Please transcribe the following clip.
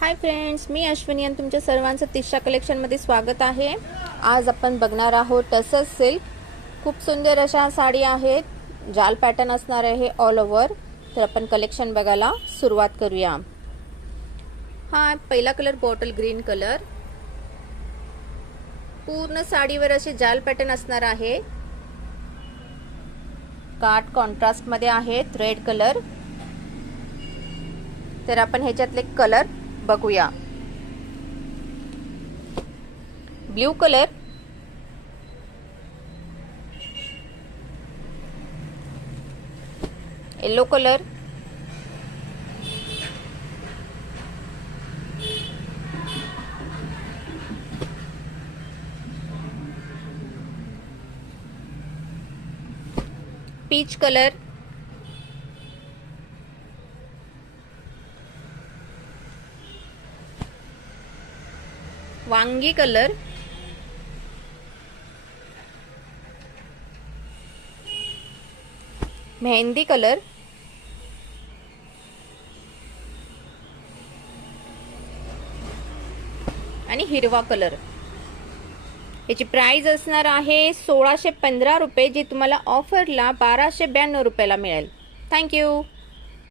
Hi friends, मी अश्विनी आणि तुमच्या सर्वांचं तिशा कलेक्शनमध्ये स्वागत आहे। आज आपण बघणार आहोत टसर सिल्क। खूप सुंदर अशा साडी आहेत, जाल पॅटर्न असणार आहे ऑल ओव्हर। तर आपण कलेक्शन बघायला सुरुवात करूया। हा पहिला कलर बॉटल ग्रीन कलर, पूर्ण साडीवर असे जाल पॅटर्न असणार आहे। काट कॉन्ट्रास्ट मध्ये आहेत, रेड कलर। तर आपण ह्याच्यातले कलर बघूया। Blue colour, yellow colour, peach colour, वांगी कलर, मेहंदी कलर, आणि हिरवा कलर। याची प्राइस असणार आहे 1615 रुपये, जी तुम्हाला ऑफरला 1292 रुपयाला मिळेल। थँक्यू।